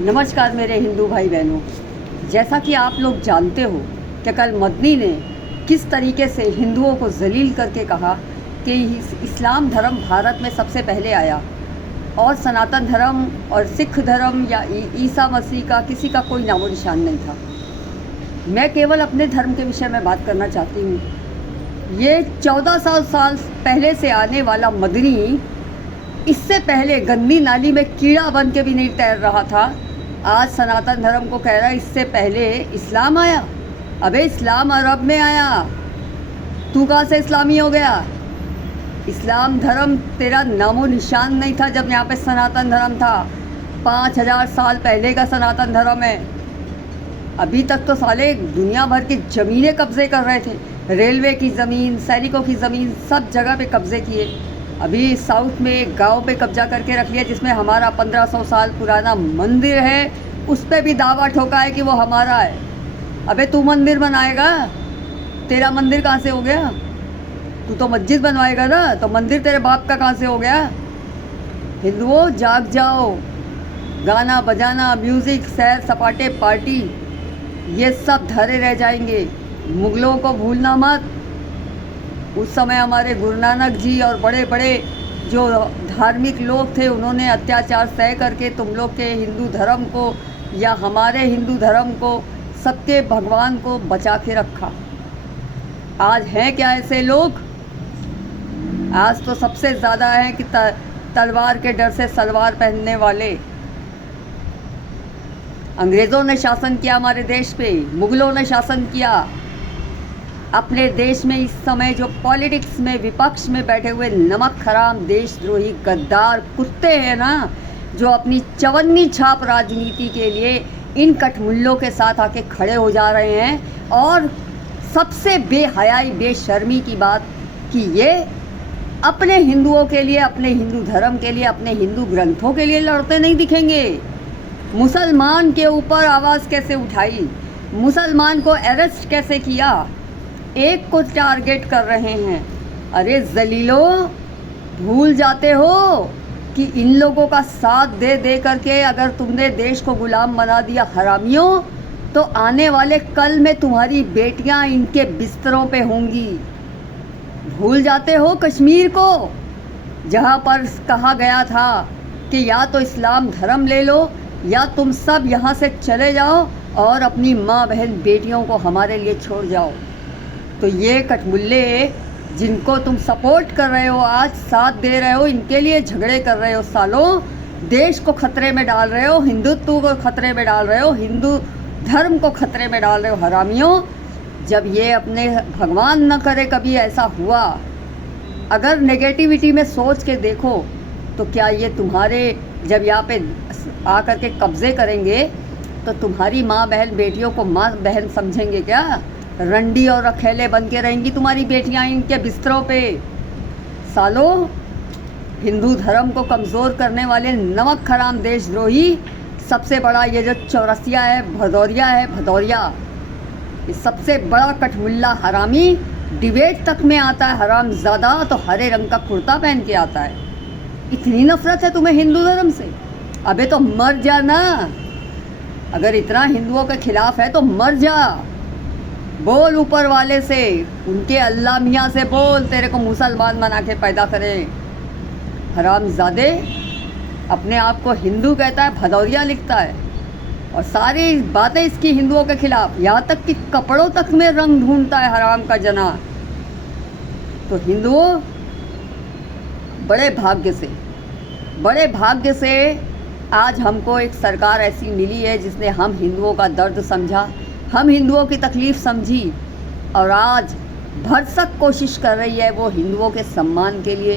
नमस्कार मेरे हिंदू भाई बहनों। जैसा कि आप लोग जानते हो कि कल मदनी ने किस तरीके से हिंदुओं को जलील करके कहा कि इस्लाम धर्म भारत में सबसे पहले आया और सनातन धर्म और सिख धर्म या ईसा मसीह का किसी का कोई नामो निशान नहीं था। मैं केवल अपने धर्म के विषय में बात करना चाहती हूँ। ये 1400 साल पहले से आने वाला मदनी इससे पहले गंदी नाली में कीड़ा बन के भी नहीं तैर रहा था। आज सनातन धर्म को कह रहा है इससे पहले इस्लाम आया। अबे इस्लाम अरब में आया, तू कहाँ से इस्लामी हो गया? इस्लाम धर्म तेरा नामो निशान नहीं था जब यहाँ पे सनातन धर्म था। 5000 साल पहले का सनातन धर्म है। अभी तक तो साले दुनिया भर की ज़मीनें कब्जे कर रहे थे, रेलवे की ज़मीन, सैनिकों की ज़मीन, सब जगह पे कब्जे किए। अभी साउथ में एक गांव पे कब्जा करके रख लिया जिसमें हमारा 1500 साल पुराना मंदिर है, उस पर भी दावा ठोका है कि वो हमारा है। अबे तू मंदिर बनाएगा? तेरा मंदिर कहाँ से हो गया? तू तो मस्जिद बनवाएगा ना, तो मंदिर तेरे बाप का कहाँ से हो गया? हिंदुओं जाग जाओ। गाना बजाना, म्यूज़िक, सैर सपाटे, पार्टी, ये सब धरे रह जाएंगे। मुग़लों को भूलना मत। उस समय हमारे गुरु नानक जी और बड़े बड़े जो धार्मिक लोग थे उन्होंने अत्याचार सह करके तुम लोग के हिंदू धर्म को या हमारे हिंदू धर्म को, सबके भगवान को बचा के रखा। आज हैं क्या ऐसे लोग? आज तो सबसे ज़्यादा है कि तलवार के डर से सलवार पहनने वाले। अंग्रेज़ों ने शासन किया हमारे देश पे, मुग़लों ने शासन किया। अपने देश में इस समय जो पॉलिटिक्स में विपक्ष में बैठे हुए नमक हराम देशद्रोही गद्दार कुत्ते हैं ना, जो अपनी चवन्नी छाप राजनीति के लिए इन कठमुल्लों के साथ आके खड़े हो जा रहे हैं। और सबसे बेहयाई बेशर्मी की बात कि ये अपने हिंदुओं के लिए, अपने हिंदू धर्म के लिए, अपने हिंदू ग्रंथों के लिए लड़ते नहीं दिखेंगे। मुसलमान के ऊपर आवाज़ कैसे उठाई, मुसलमान को अरेस्ट कैसे किया, एक को टारगेट कर रहे हैं। अरे जलीलो, भूल जाते हो कि इन लोगों का साथ दे दे करके अगर तुमने देश को गुलाम बना दिया हरामियों, तो आने वाले कल में तुम्हारी बेटियां इनके बिस्तरों पे होंगी। भूल जाते हो कश्मीर को, जहां पर कहा गया था कि या तो इस्लाम धर्म ले लो या तुम सब यहाँ से चले जाओ और अपनी माँ बहन बेटियों को हमारे लिए छोड़ जाओ। तो ये कठमुल्ले जिनको तुम सपोर्ट कर रहे हो, आज साथ दे रहे हो, इनके लिए झगड़े कर रहे हो सालों, देश को खतरे में डाल रहे हो, हिंदुत्व को खतरे में डाल रहे हो, हिंदू धर्म को खतरे में डाल रहे हो हरामियों। जब ये अपने भगवान न करे कभी ऐसा हुआ, अगर नेगेटिविटी में सोच के देखो तो क्या ये तुम्हारे जब यहाँ पे आ कर के कब्ज़े करेंगे तो तुम्हारी माँ बहन बेटियों को माँ बहन समझेंगे क्या? रंडी और रखेले बन के रहेंगी तुम्हारी बेटियां इनके बिस्तरों पे। सालों, हिंदू धर्म को कमज़ोर करने वाले नमक हराम देशद्रोही, सबसे बड़ा ये जो चौरसिया है, भदौरिया, ये सबसे बड़ा कठमुल्ला हरामी डिबेट तक में आता है हरामज़ादा, तो हरे रंग का कुर्ता पहन के आता है। इतनी नफरत है तुम्हें हिंदू धर्म से? अबे तो मर जा ना। अगर इतना हिंदुओं के खिलाफ है तो मर जा। बोल ऊपर वाले से, उनके अल्लाह मियाँ से बोल, तेरे को मुसलमान बना के पैदा करे। हरामज़ादे, अपने आप को हिंदू कहता है, भदौरिया लिखता है, और सारी बातें इसकी हिंदुओं के खिलाफ, यहाँ तक कि कपड़ों तक में रंग ढूंढता है हराम का जना। तो हिंदुओं, बड़े भाग्य से आज हमको एक सरकार ऐसी मिली है जिसने हम हिंदुओं का दर्द समझा, हम हिंदुओं की तकलीफ़ समझी, और आज भरसक कोशिश कर रही है वो हिंदुओं के सम्मान के लिए,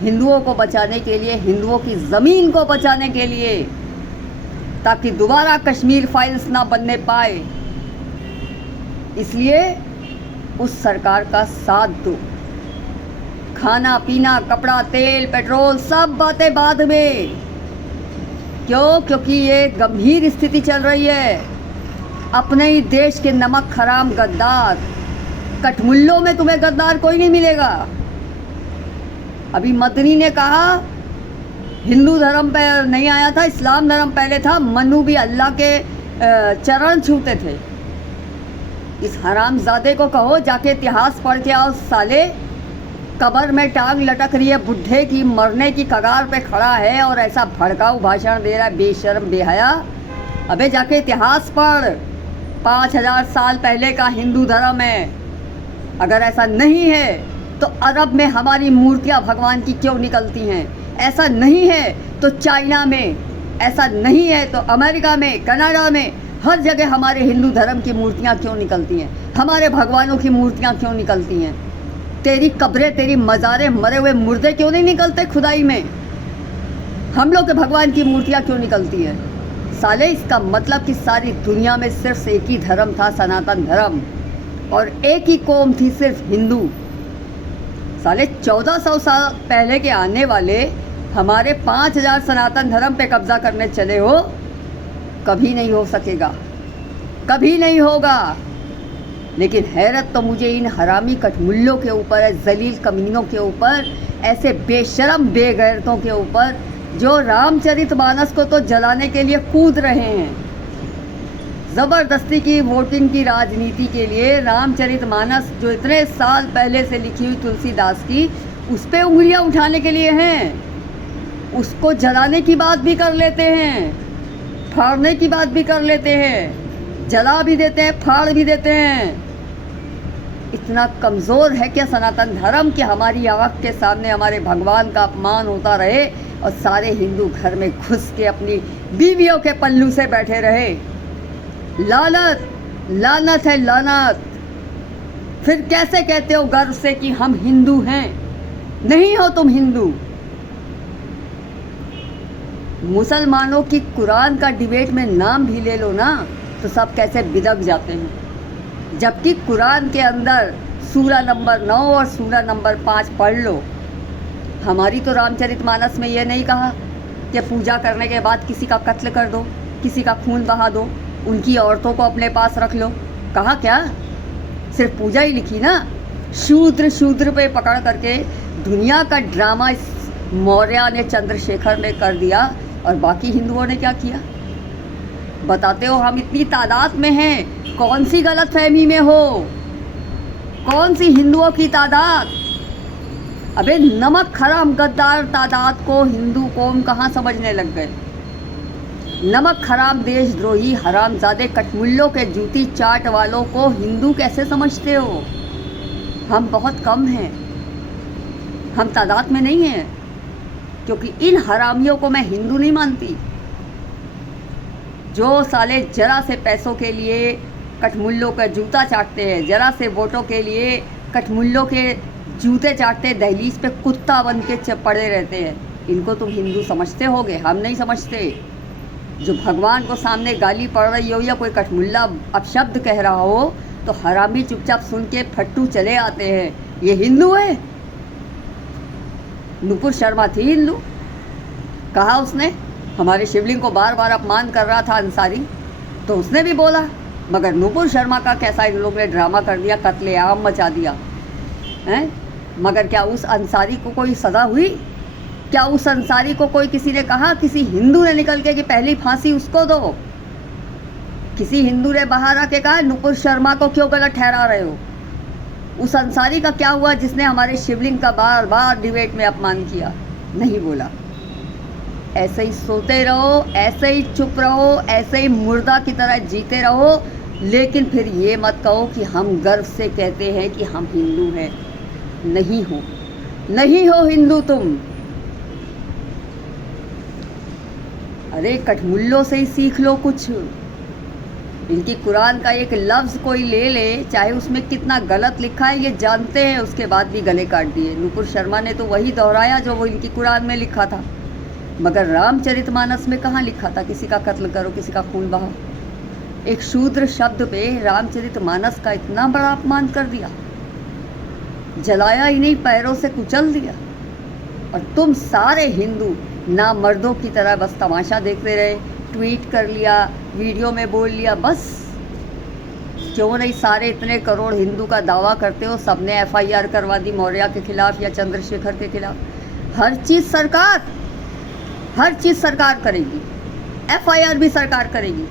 हिंदुओं को बचाने के लिए, हिंदुओं की ज़मीन को बचाने के लिए, ताकि दोबारा कश्मीर फाइल्स ना बनने पाए। इसलिए उस सरकार का साथ दो। खाना पीना, कपड़ा, तेल, पेट्रोल, सब बातें बाद में। क्यों? क्योंकि ये गंभीर स्थिति चल रही है। अपने ही देश के नमक हराम गद्दार कठमुल्लों में तुम्हें गद्दार कोई नहीं मिलेगा। अभी मदनी ने कहा हिंदू धर्म पे नहीं आया था, इस्लाम धर्म पहले था। मनु भी अल्लाह के चरण छूते थे। इस हरामजादे को कहो जाके इतिहास पढ़ के आओ साले। कब्र में टांग लटक रही है बुढ़े की, मरने की कगार पे खड़ा है और ऐसा भड़काऊ भाषण दे रहा है, बेशर्म बेहया। अबे जाके इतिहास पढ़, 5000 साल पहले का हिंदू धर्म है। अगर ऐसा नहीं है तो अरब में हमारी मूर्तियाँ भगवान की क्यों निकलती हैं? ऐसा नहीं है तो चाइना में, ऐसा नहीं है तो अमेरिका में, कनाडा में, हर जगह हमारे हिंदू धर्म की मूर्तियाँ क्यों निकलती हैं? हमारे भगवानों की मूर्तियाँ क्यों निकलती हैं? तेरी कब्रें, तेरी मज़ारें, मरे हुए मुर्दे क्यों नहीं निकलते खुदाई में? हम लोग के भगवान की मूर्तियाँ क्यों निकलती हैं? साले इसका मतलब कि सारी दुनिया में सिर्फ एक ही धर्म था, सनातन धर्म, और एक ही कौम थी, सिर्फ हिंदू। साले 1400 साल पहले के आने वाले हमारे 5000 सनातन धर्म पे कब्जा करने चले हो, कभी नहीं हो सकेगा, कभी नहीं होगा। लेकिन हैरत तो मुझे इन हरामी कठमुल्लों के ऊपर है, जलील कमीनों के ऊपर, ऐसे बेशरम बेगैरतों के ऊपर जो रामचरितमानस को तो जलाने के लिए कूद रहे हैं। ज़बरदस्ती की वोटिंग की राजनीति के लिए रामचरितमानस जो इतने साल पहले से लिखी हुई तुलसीदास की, उस पर उंगलियां उठाने के लिए हैं। उसको जलाने की बात भी कर लेते हैं, फाड़ने की बात भी कर लेते हैं, जला भी देते हैं, फाड़ भी देते हैं। इतना कमज़ोर है क्या सनातन धर्म कि हमारी आँख के सामने हमारे भगवान का अपमान होता रहे और सारे हिंदू घर में घुस के अपनी बीवियों के पल्लू से बैठे रहे? लानत, लानत है, लानत। फिर कैसे कहते हो गर्व से कि हम हिंदू हैं? नहीं हो तुम हिंदू। मुसलमानों की कुरान का डिबेट में नाम भी ले लो ना तो सब कैसे बिदक जाते हैं, जबकि कुरान के अंदर सूरा नंबर 9 और सूरा नंबर 5 पढ़ लो। हमारी तो रामचरितमानस में ये नहीं कहा कि पूजा करने के बाद किसी का कत्ल कर दो, किसी का खून बहा दो, उनकी औरतों को अपने पास रख लो। कहा क्या? सिर्फ पूजा ही लिखी ना। शूद्र शूद्र पे पकड़ करके दुनिया का ड्रामा इस मौर्य ने, चंद्रशेखर ने कर दिया, और बाकी हिंदुओं ने क्या किया? बताते हो हम इतनी तादाद में हैं, कौन सी गलत फहमी में हो? कौन सी हिंदुओं की तादाद? अबे नमक हराम गद्दार तादाद को हिंदू कौम कहाँ समझने लग गए? नमक हराम देशद्रोही हरामजादे कठमुल्लों के जूती चाट वालों को हिंदू कैसे समझते हो? हम बहुत कम हैं, हम तादाद में नहीं हैं, क्योंकि इन हरामियों को मैं हिंदू नहीं मानती। जो साले जरा से पैसों के लिए कठमुल्लों का जूता चाटते हैं, जरा से वोटों के लिए कठमुल्लों के जूते चाटते, दहलीज पे कुत्ता बन के पड़े रहते हैं, इनको तुम हिंदू समझते होगे, हम नहीं समझते। जो भगवान को सामने गाली पड़ रही हो या कोई कठमुल्ला अपशब्द कह रहा हो तो हरामी चुपचाप सुन के फट्टू चले आते हैं। ये हिंदू है? नुपुर शर्मा थी हिंदू? कहा उसने, हमारे शिवलिंग को बार बार अपमान कर रहा था अंसारी, तो उसने भी बोला। मगर नुपुर शर्मा का कैसा इन लोगों ने ड्रामा कर दिया, कत्लेआम मचा दिया हैं। मगर क्या उस अंसारी को कोई सज़ा हुई? क्या उस अंसारी को कोई किसी ने कहा, किसी हिंदू ने निकल के कि पहली फांसी उसको दो? किसी हिंदू ने बाहर आके कहा नुपुर शर्मा को क्यों गलत ठहरा रहे हो? उस अंसारी का क्या हुआ जिसने हमारे शिवलिंग का बार बार डिबेट में अपमान किया? नहीं बोला। ऐसे ही सोते रहो, ऐसे ही चुप रहो, ऐसे ही मुर्दा की तरह जीते रहो, लेकिन फिर ये मत कहो कि हम गर्व से कहते हैं कि हम हिंदू हैं। नहीं हो, नहीं हो हिंदू तुम। अरे कठमुल्लों से ही सीख लो कुछ। इनकी कुरान का एक लफ्ज़ कोई ले ले, चाहे उसमें कितना गलत लिखा है ये जानते हैं, उसके बाद भी गले काट दिए। नुपुर शर्मा ने तो वही दोहराया जो वो इनकी कुरान में लिखा था, मगर रामचरितमानस में कहाँ लिखा था किसी का कत्ल करो, किसी का खून बहाओ। एक शूद्र शब्द पे रामचरितमानस का इतना बड़ा अपमान कर दिया, जलाया ही नहीं, पैरों से कुचल दिया। और तुम सारे हिंदू ना मर्दों की तरह बस तमाशा देखते रहे, ट्वीट कर लिया, वीडियो में बोल लिया, बस। क्यों नहीं सारे इतने करोड़ हिंदू का दावा करते हो, सबने FIR करवा दी मौर्य के खिलाफ या चंद्रशेखर के खिलाफ। हर चीज़ सरकार, हर चीज़ सरकार करेगी, FIR भी सरकार करेगी,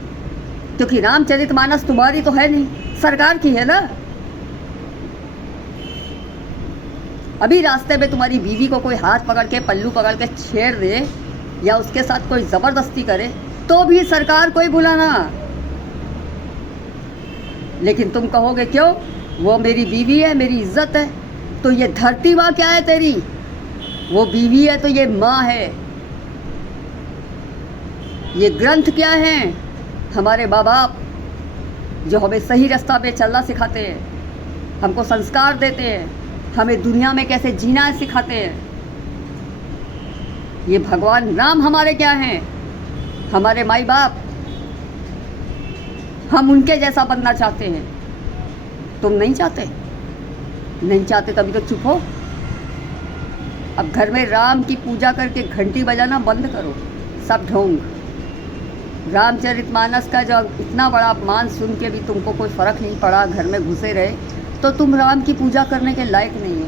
क्योंकि रामचरितमानस तुम्हारी तो है नहीं, सरकार की है ना। अभी रास्ते में तुम्हारी बीवी को कोई हाथ पकड़ के पल्लू पकड़ के छेड़ दे या उसके साथ कोई ज़बरदस्ती करे तो भी सरकार कोई बुलाना। लेकिन तुम कहोगे क्यों, वो मेरी बीवी है, मेरी इज्जत है। तो ये धरती माँ क्या है तेरी, वो बीवी है तो ये माँ है। ये ग्रंथ क्या है, हमारे माँ बाप जो हमें सही रास्ता पे चलना सिखाते हैं, हमको संस्कार देते हैं, हमें दुनिया में कैसे जीना है सिखाते हैं। ये भगवान राम हमारे क्या हैं, हमारे माई बाप। हम उनके जैसा बनना चाहते हैं, तुम नहीं चाहते? नहीं चाहते तभी तो चुप हो। अब घर में राम की पूजा करके घंटी बजाना बंद करो, सब ढोंग। रामचरितमानस का जो इतना बड़ा अपमान सुन के भी तुमको कोई फ़र्क नहीं पड़ा, घर में घुसे रहे, तो तुम राम की पूजा करने के लायक नहीं हो।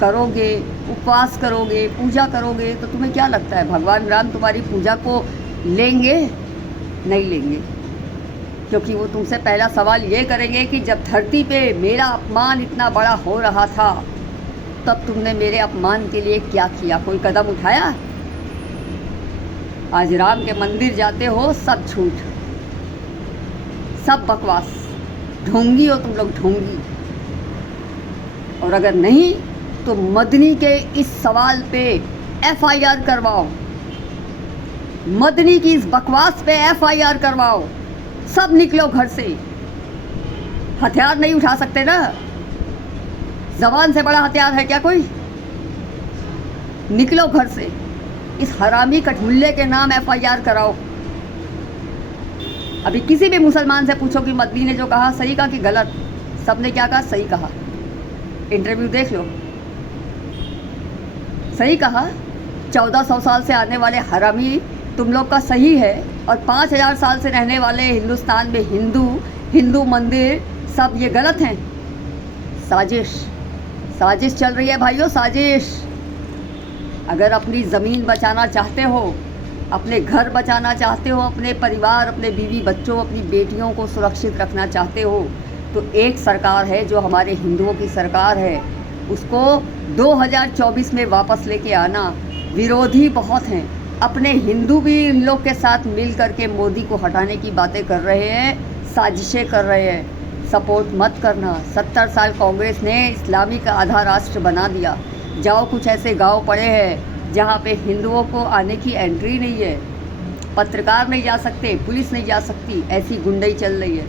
करोगे, उपवास करोगे, पूजा करोगे, तो तुम्हें क्या लगता है भगवान राम तुम्हारी पूजा को लेंगे? नहीं लेंगे, क्योंकि वो तुमसे पहला सवाल ये करेंगे कि जब धरती पे मेरा अपमान इतना बड़ा हो रहा था तब तुमने मेरे अपमान के लिए क्या किया, कोई कदम उठाया? आज राम के मंदिर जाते हो, सब झूठ, सब बकवास, ढोंगी हो तुम लोग, ढोंगी। और अगर नहीं तो मदनी के इस सवाल पे FIR करवाओ, मदनी की इस बकवास पे FIR करवाओ। सब निकलो घर से। हथियार नहीं उठा सकते ना, जबान से बड़ा हथियार है क्या कोई? निकलो घर से, इस हरामी कठमुल्ले के नाम FIR कराओ। अभी किसी भी मुसलमान से पूछो कि मदनी ने जो कहा सही कहा कि गलत, सबने क्या कहा? सही कहा। इंटरव्यू देख लो, सही कहा। 1400 साल से आने वाले हरामी तुम लोग का सही है, और 5000 साल से रहने वाले हिंदुस्तान में हिंदू मंदिर सब ये गलत हैं। साजिश चल रही है भाइयों, साजिश। अगर अपनी ज़मीन बचाना चाहते हो, अपने घर बचाना चाहते हो, अपने परिवार, अपने बीवी बच्चों, अपनी बेटियों को सुरक्षित रखना चाहते हो, तो एक सरकार है जो हमारे हिंदुओं की सरकार है, उसको 2024 में वापस लेके आना। विरोधी बहुत हैं, अपने हिंदू भी इन लोग के साथ मिल करके मोदी को हटाने की बातें कर रहे हैं, साजिशें कर रहे हैं। सपोर्ट मत करना। 70 साल कांग्रेस ने इस्लामिक आधा राष्ट्र बना दिया। जाओ, कुछ ऐसे गांव पड़े हैं जहां पे हिंदुओं को आने की एंट्री नहीं है, पत्रकार नहीं जा सकते, पुलिस नहीं जा सकती, ऐसी गुंडई चल रही है।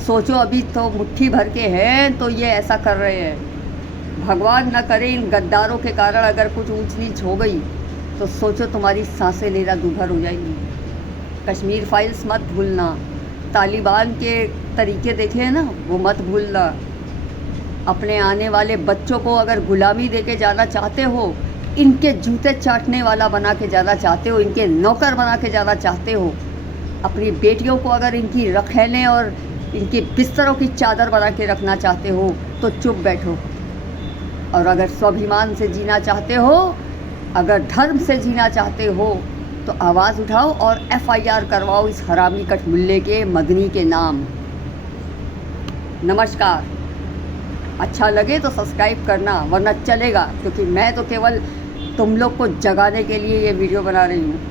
सोचो, अभी तो मुट्ठी भर के हैं तो ये ऐसा कर रहे हैं। भगवान न करे इन गद्दारों के कारण अगर कुछ ऊंच नीच हो गई तो सोचो तुम्हारी सांसें लेना दूभर हो जाएंगी। कश्मीर फाइल्स मत भूलना, तालिबान के तरीके देखे हैं ना, वो मत भूलना। अपने आने वाले बच्चों को अगर गुलामी देके जाना चाहते हो, इनके जूते चाटने वाला बना के जाना चाहते हो, इनके नौकर बना के जाना चाहते हो, अपनी बेटियों को अगर इनकी रखैलें और इनके बिस्तरों की चादर बना के रखना चाहते हो तो चुप बैठो। और अगर स्वाभिमान से जीना चाहते हो, अगर धर्म से जीना चाहते हो, तो आवाज़ उठाओ और FIR करवाओ इस हरामी कठमुल्ले के मदनी के नाम। नमस्कार। अच्छा लगे तो सब्सक्राइब करना, वरना चलेगा, क्योंकि मैं तो केवल तुम लोग को जगाने के लिए ये वीडियो बना रही हूँ।